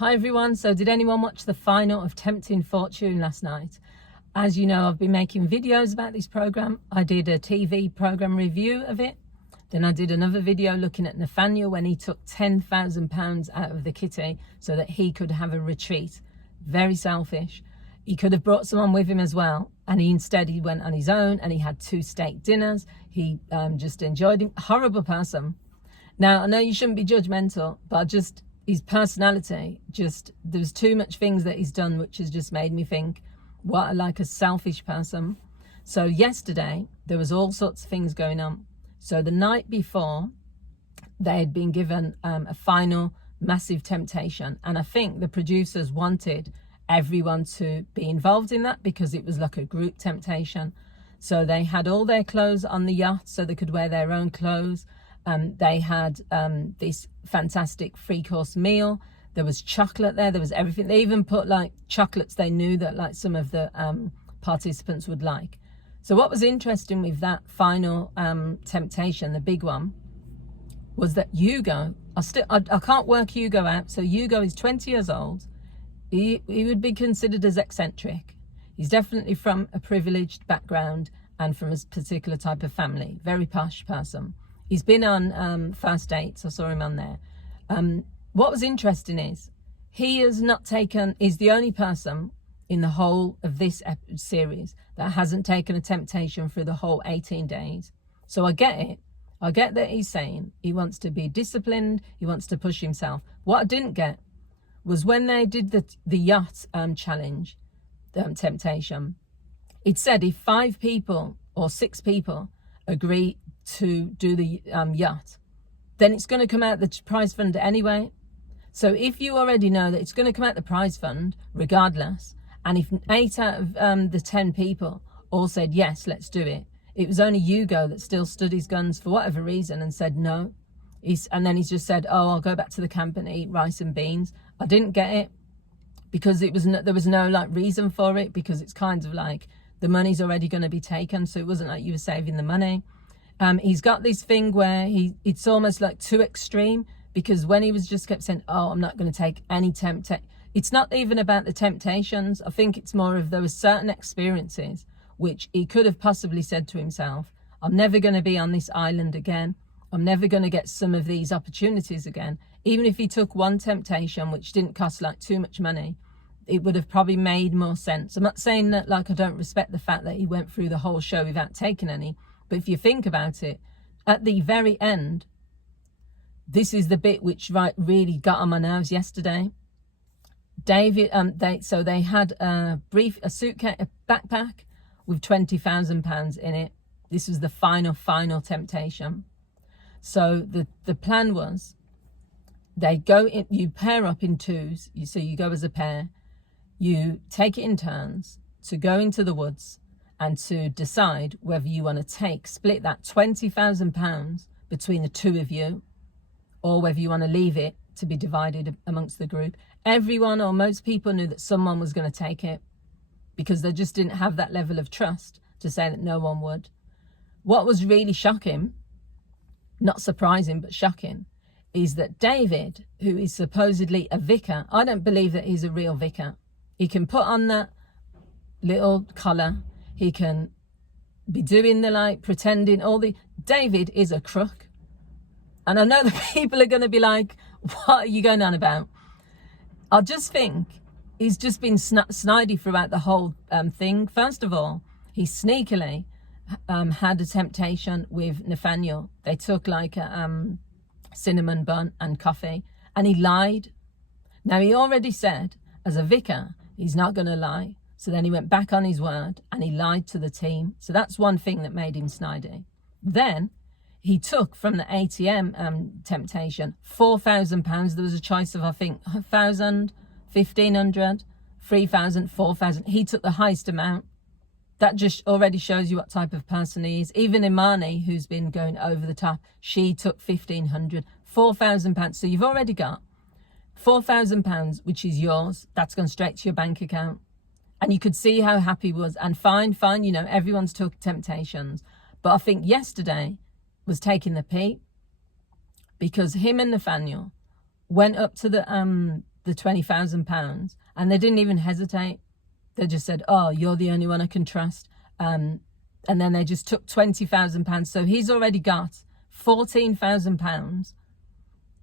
Hi everyone, so did anyone watch the final of Tempting Fortune last night? As you know, I've been making videos about this program. I did a TV program review of it. Then I did another video looking at Nathaniel when he took £10,000 out of the kitty so that he could have a retreat. Very selfish. He could have brought someone with him as well, and he went on his own and he had 2 steak dinners. He just enjoyed him. Horrible person. Now, I know you shouldn't be judgmental, but his personality, there's too much things that he's done which has just made me think, what like a selfish person. So yesterday there was all sorts of things going on. So the night before they had been given a final massive temptation, and I think the producers wanted everyone to be involved in that because it was like a group temptation. So they had all their clothes on the yacht so they could wear their own clothes. They had this fantastic 3-course meal. There was chocolate there. There was everything. They even put like chocolates they knew that like some of the participants would like. So what was interesting with that final temptation, the big one, was that Yugo, I can't work Yugo out. So Yugo is 20 years old. He would be considered as eccentric. He's definitely from a privileged background and from a particular type of family. Very posh person. He's been on first dates. I saw him on there. What was interesting is he's the only person in the whole of this series that hasn't taken a temptation through the whole 18 days. So I get it. I get that he's saying he wants to be disciplined. He wants to push himself. What I didn't get was when they did the yacht challenge temptation, it said if 5 people or 6 people agree to do the yacht, then it's going to come out the prize fund anyway. So if you already know that it's going to come out the prize fund regardless, and if 8 out of the 10 people all said yes, let's do it, it was only Yugo that still stood his guns for whatever reason and said no. And then he's just said, oh, I'll go back to the camp and eat rice and beans. I didn't get it because there was no like reason for it, because it's kind of like the money's already going to be taken, so it wasn't like you were saving the money. He's got this thing where it's almost like too extreme, because when he was just kept saying, oh, I'm not going to take any it's not even about the temptations. I think it's more of there were certain experiences which he could have possibly said to himself, I'm never going to be on this island again. I'm never going to get some of these opportunities again. Even if he took one temptation, which didn't cost like too much money, it would have probably made more sense. I'm not saying that like I don't respect the fact that he went through the whole show without taking any. But if you think about it, at the very end, this is the bit which really got on my nerves yesterday. David, they had a suitcase, a backpack with £20,000 in it. This was the final temptation. So the plan was, they go in, you pair up in twos. So you go as a pair, you take it in turns to go into the woods and to decide whether you want to split that £20,000 between the 2 of you, or whether you want to leave it to be divided amongst the group. Everyone or most people knew that someone was going to take it because they just didn't have that level of trust to say that no one would. What was really shocking, not surprising, but shocking, is that David, who is supposedly a vicar, I don't believe that he's a real vicar. He can put on that little collar. He can be doing the pretending David is a crook. And I know that people are going to be like, what are you going on about? I just think he's just been snidey throughout the whole thing. First of all, he sneakily had a temptation with Nathaniel. They took like a cinnamon bun and coffee, and he lied. Now, he already said, as a vicar, he's not going to lie. So then he went back on his word and he lied to the team. So that's one thing that made him snidey. Then he took from the ATM temptation £4,000. There was a choice of, I think, 1,000, 1,500, 3,000, 4,000. He took the highest amount. That just already shows you what type of person he is. Even Imani, who's been going over the top, she took 1,500, £4,000. So you've already got £4,000, which is yours. That's gone straight to your bank account. And you could see how happy he was. And fine, you know, everyone's took temptations. But I think yesterday was taking the piss, because him and Nathaniel went up to the the £20,000, and they didn't even hesitate. They just said, oh, you're the only one I can trust. And then they just took £20,000. So he's already got £14,000,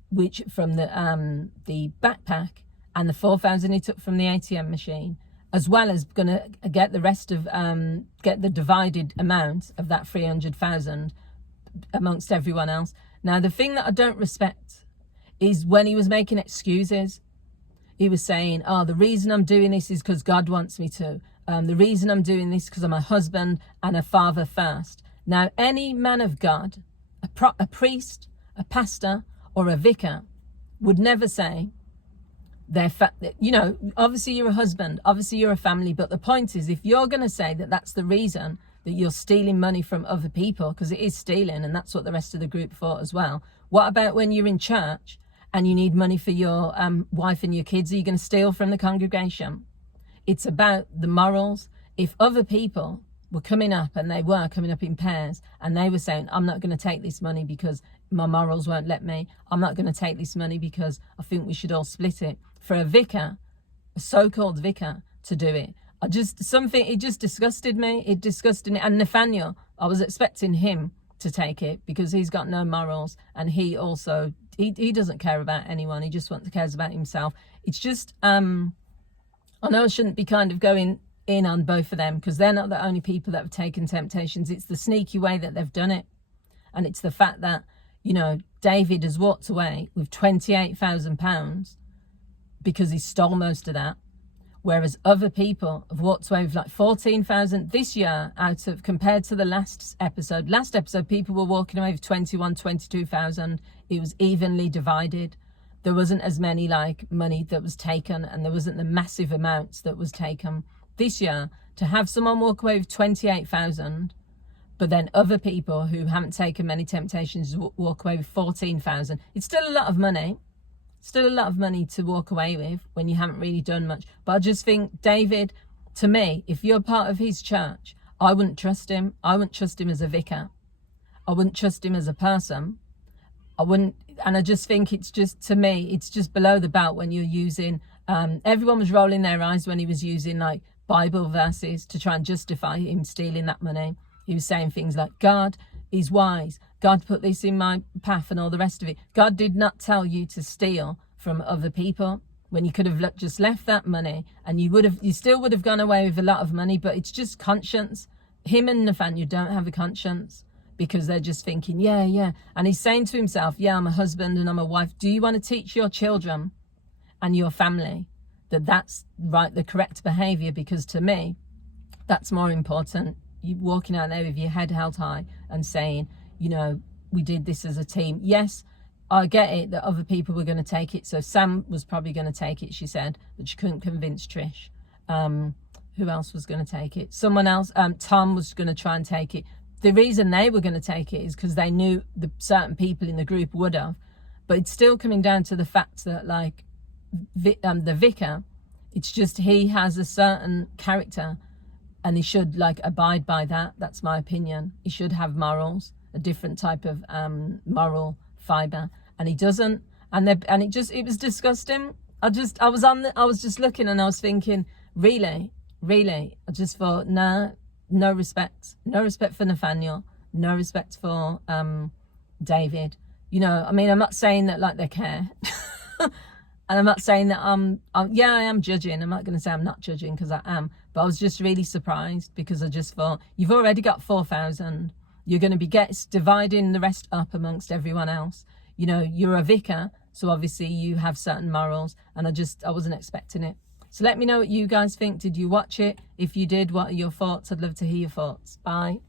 which from the backpack, and the 4,000 he took from the ATM machine, as well as going to get the rest of, get the divided amount of that 300,000 amongst everyone else. Now, the thing that I don't respect is when he was making excuses. He was saying, oh, the reason I'm doing this is because God wants me to. The reason I'm doing this because I'm a husband and a father first. Now, any man of God, a priest, a pastor, or a vicar would never say, you know, obviously you're a husband, obviously you're a family, but the point is, if you're going to say that that's the reason that you're stealing money from other people, because it is stealing, and that's what the rest of the group thought as well. What about when you're in church and you need money for your wife and your kids? Are you going to steal from the congregation? It's about the morals. If other people were coming up, and they were coming up in pairs, and they were saying, I'm not going to take this money because my morals won't let me. I'm not going to take this money because I think we should all split it. For a vicar, a so-called vicar, to do it, it just disgusted me. It disgusted me. And Nathaniel, I was expecting him to take it because he's got no morals, and he also, he doesn't care about anyone. He just cares about himself. It's just, I know I shouldn't be kind of going in on both of them, because they're not the only people that have taken temptations. It's the sneaky way that they've done it. And it's the fact that, you know, David has walked away with £28,000 because he stole most of that. Whereas other people have walked away with like 14,000 this year out of, compared to the last episode. Last episode, people were walking away with 21, 22,000. It was evenly divided. There wasn't as many like money that was taken, and there wasn't the massive amounts that was taken. This year, to have someone walk away with 28,000, but then other people who haven't taken many temptations walk away with 14,000. It's still a lot of money. Still a lot of money to walk away with when you haven't really done much. But I just think, David, to me, if you're part of his church, I wouldn't trust him. I wouldn't trust him as a vicar. I wouldn't trust him as a person. I wouldn't, and I just think it's just, to me, it's just below the belt when you're using, everyone was rolling their eyes when he was using like Bible verses to try and justify him stealing that money. He was saying things like, God is wise. God put this in my path and all the rest of it. God did not tell you to steal from other people, when you could have just left that money, and you still would have gone away with a lot of money. But it's just conscience. Him and Nathaniel don't have a conscience, because they're just thinking, yeah. And he's saying to himself, yeah, I'm a husband and I'm a wife. Do you want to teach your children and your family that that's right, the correct behavior? Because to me, that's more important. You walking out there with your head held high and saying, you know, we did this as a team. Yes, I get it that other people were going to take it. So Sam was probably going to take it, she said, but she couldn't convince Trish. Who else was going to take it? Someone else. Tom was going to try and take it. The reason they were going to take it is because they knew the certain people in the group would have. But it's still coming down to the fact that, like, the vicar, it's just he has a certain character, and he should like abide by that. That's my opinion. He should have morals, a different type of moral fiber, and he doesn't. And it was disgusting. I was just looking, and I was thinking, really, I just thought, nah, no respect for Nathaniel, no respect for David. You know, I mean, I'm not saying that like they care. And I'm not saying that I am judging. I'm not going to say I'm not judging, because I am. But I was just really surprised, because I just thought, you've already got 4,000. You're going to be dividing the rest up amongst everyone else. You know, you're a vicar, so obviously you have certain morals. And I wasn't expecting it. So let me know what you guys think. Did you watch it? If you did, what are your thoughts? I'd love to hear your thoughts. Bye.